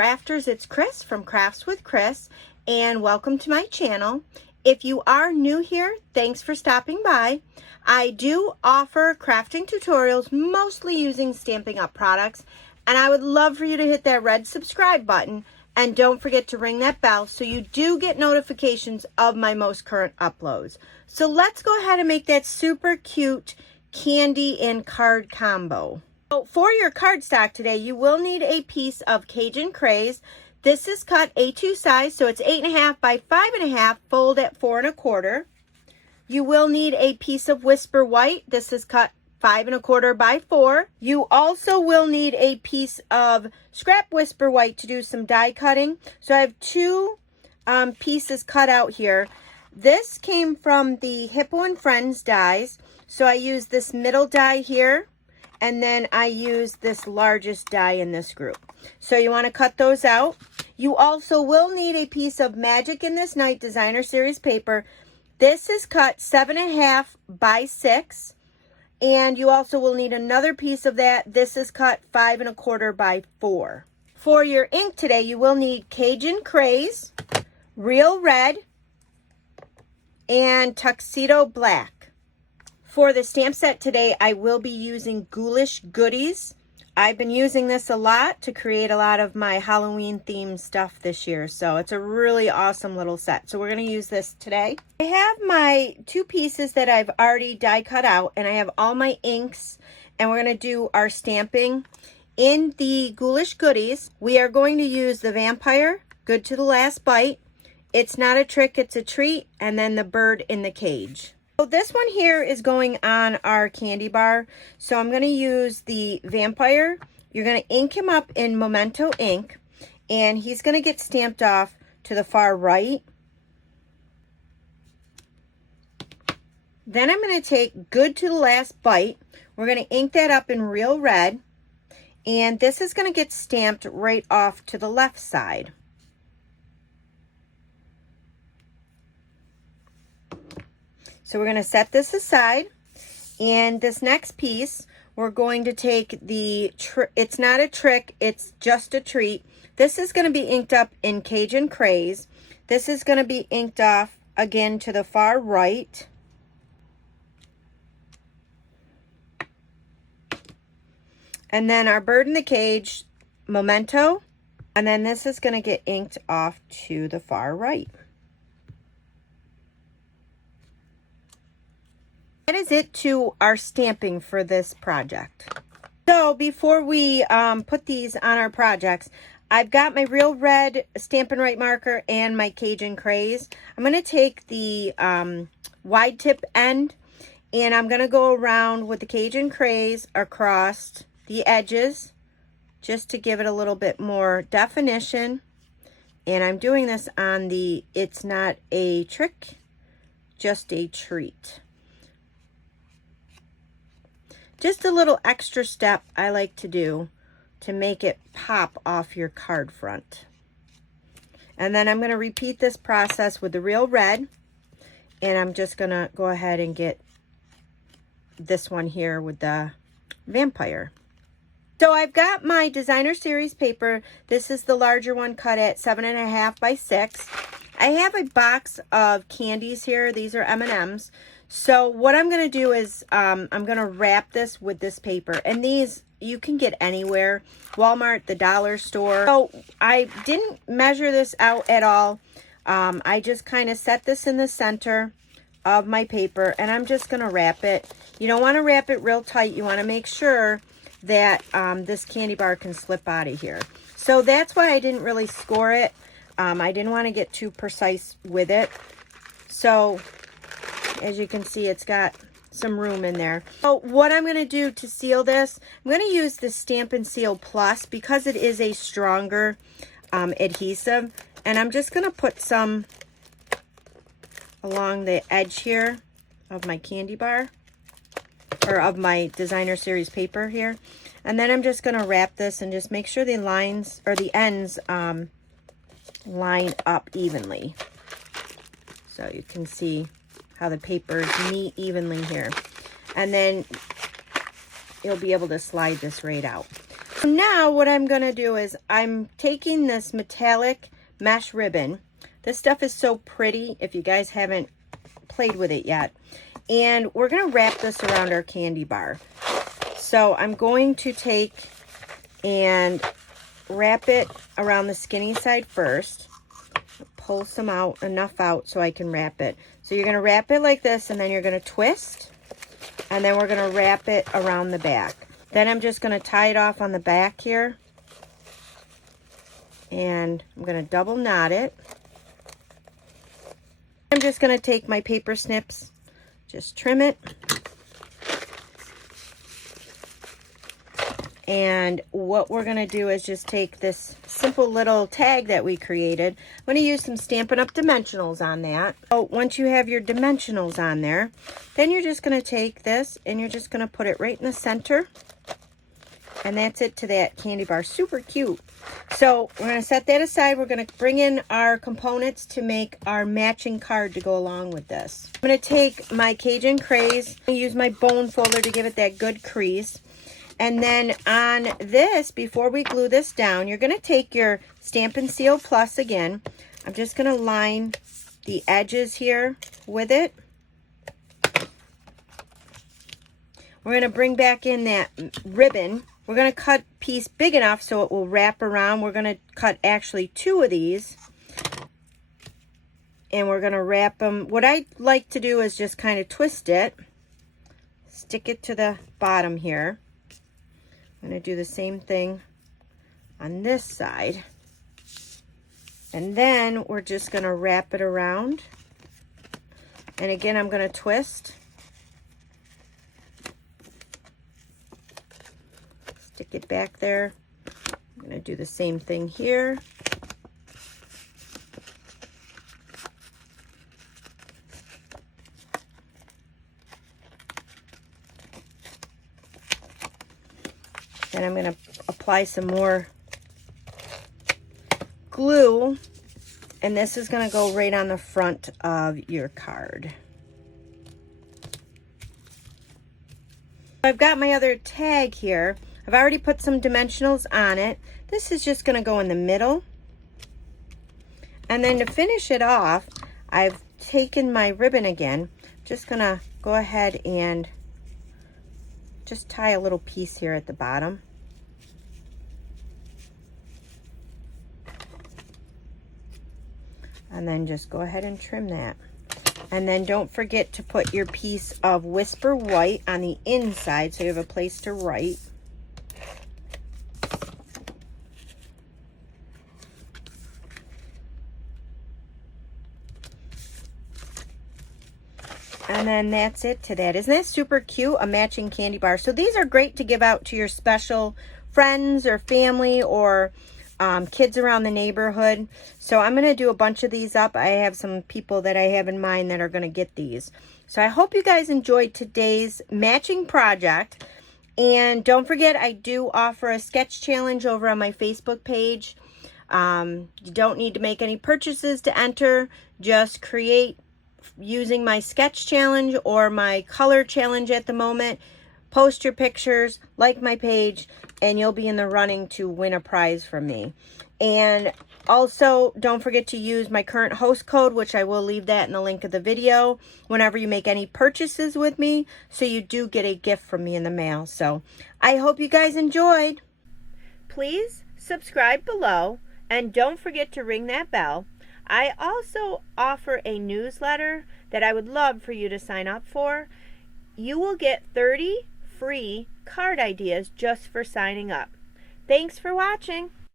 crafters, it's Chris from Crafts with Chris, and welcome to my channel. If you are new here, thanks for stopping by. I do offer crafting tutorials mostly using Stampin' Up products, and I would love for you to hit that red subscribe button, and don't forget to ring that bell so you do get notifications of my most current uploads. So let's go ahead and make that super cute candy and card combo. So for your cardstock today, you will need a piece of Cajun Craze. This is cut A2 size, so it's 8.5 by 5.5, fold at 4 1/4. You will need a piece of Whisper White. This is cut 5 1/4 by 4. You also will need a piece of Scrap Whisper White to do some die cutting. So I have two pieces cut out here. This came from the Hippo and Friends dies. So I use this middle die here, and then I use this largest die in this group. So you want to cut those out. You also will need a piece of Magic in This Night Designer Series paper. This is cut 7.5 by 6. And you also will need another piece of that. This is cut 5 1/4 by 4. For your ink today, you will need Cajun Craze, Real Red, and Tuxedo Black. For the stamp set today, I will be using Ghoulish Goodies. I've been using this a lot to create a lot of my Halloween themed stuff this year. So it's a really awesome little set. So we're going to use this today. I have my two pieces that I've already die cut out, and I have all my inks, and we're going to do our stamping. In the Ghoulish Goodies, we are going to use the vampire, good to the last bite. It's not a trick, it's a treat, and then the bird in the cage. So this one here is going on our candy bar. So I'm going to use the vampire. You're going to ink him up in Memento ink, and he's going to get stamped off to the far right. Then I'm going to take good to the last bite. We're going to ink that up in Real Red, and this is going to get stamped right off to the left side. So we're going to set this aside, and this next piece, we're going to take the, it's not a trick, it's just a treat. This is going to be inked up in Cajun Craze. This is going to be inked off again to the far right. And then our bird in the cage, Memento, and then this is going to get inked off to the far right. That is it to our stamping for this project. So before we put these on our projects, I've got my Real Red Stampin' Right marker and my Cajun Craze. I'm going to take the wide tip end, and I'm going to go around with the Cajun Craze across the edges just to give it a little bit more definition. And I'm doing this on the It's Not a Trick, Just a Treat. Just a little extra step I like to do to make it pop off your card front. And then I'm going to repeat this process with the Real Red, and I'm just going to go ahead and get this one here with the vampire. So I've got my Designer Series paper. This is the larger one, cut at 7.5 by 6. I have a box of candies here. These are M&Ms. So what I'm going to do is I'm going to wrap this with this paper. And these you can get anywhere. Walmart, the dollar store. So I didn't measure this out at all. I just kind of set this in the center of my paper, and I'm just going to wrap it. You don't want to wrap it real tight. You want to make sure that this candy bar can slip out of here. So that's why I didn't really score it. I didn't want to get too precise with it. So as you can see, it's got some room in there. So what I'm going to do to seal this, I'm going to use the Stampin' Seal Plus because it is a stronger adhesive. And I'm just going to put some along the edge here of my candy bar, or of my Designer Series paper here. And then I'm just going to wrap this and just make sure the lines, or the ends, line up evenly. So you can see how the papers meet evenly here. And then you'll be able to slide this right out. Now what I'm going to do is I'm taking this metallic mesh ribbon. This stuff is so pretty if you guys haven't played with it yet. And we're going to wrap this around our candy bar. So I'm going to take and wrap it around the skinny side first. Pull some out, enough out so I can wrap it. So you're going to wrap it like this, and then you're going to twist, and then we're going to wrap it around the back. Then I'm just going to tie it off on the back here, and I'm going to double knot it. I'm just going to take my paper snips, just trim it. And what we're going to do is just take this simple little tag that we created. I'm going to use some Stampin' Up! Dimensionals on that. So once you have your dimensionals on there, then you're just going to take this and you're just going to put it right in the center. And that's it to that candy bar. Super cute. So we're going to set that aside. We're going to bring in our components to make our matching card to go along with this. I'm going to take my Cajun Craze and use my bone folder to give it that good crease. And then on this, before we glue this down, you're going to take your Stampin' Seal Plus again. I'm just going to line the edges here with it. We're going to bring back in that ribbon. We're going to cut a piece big enough so it will wrap around. We're going to cut actually 2 of these. And we're going to wrap them. What I like to do is just kind of twist it. Stick it to the bottom here. I'm going to do the same thing on this side. And then we're just going to wrap it around. And again, I'm going to twist. Stick it back there. I'm going to do the same thing here. And I'm going to apply some more glue, and this is going to go right on the front of your card. I've got my other tag here. I've already put some dimensionals on it. This is just going to go in the middle. And then to finish it off, I've taken my ribbon again. Just going to go ahead and just tie a little piece here at the bottom. And then just go ahead and trim that. And then don't forget to put your piece of Whisper White on the inside so you have a place to write. And then that's it to that. Isn't that super cute? A matching candy bar. So these are great to give out to your special friends or family or kids around the neighborhood. So I'm going to do a bunch of these up. I have some people that I have in mind that are going to get these. So I hope you guys enjoyed today's matching project. And don't forget, I do offer a sketch challenge over on my Facebook page. You don't need to make any purchases to enter. Just create using my sketch challenge or my color challenge at the moment. Post your pictures, like my page, and you'll be in the running to win a prize from me. And also, don't forget to use my current host code, which I will leave that in the link of the video, whenever you make any purchases with me, so you do get a gift from me in the mail. So, I hope you guys enjoyed. Please subscribe below, and don't forget to ring that bell. I also offer a newsletter that I would love for you to sign up for. You will get 30 free card ideas just for signing up. Thanks for watching.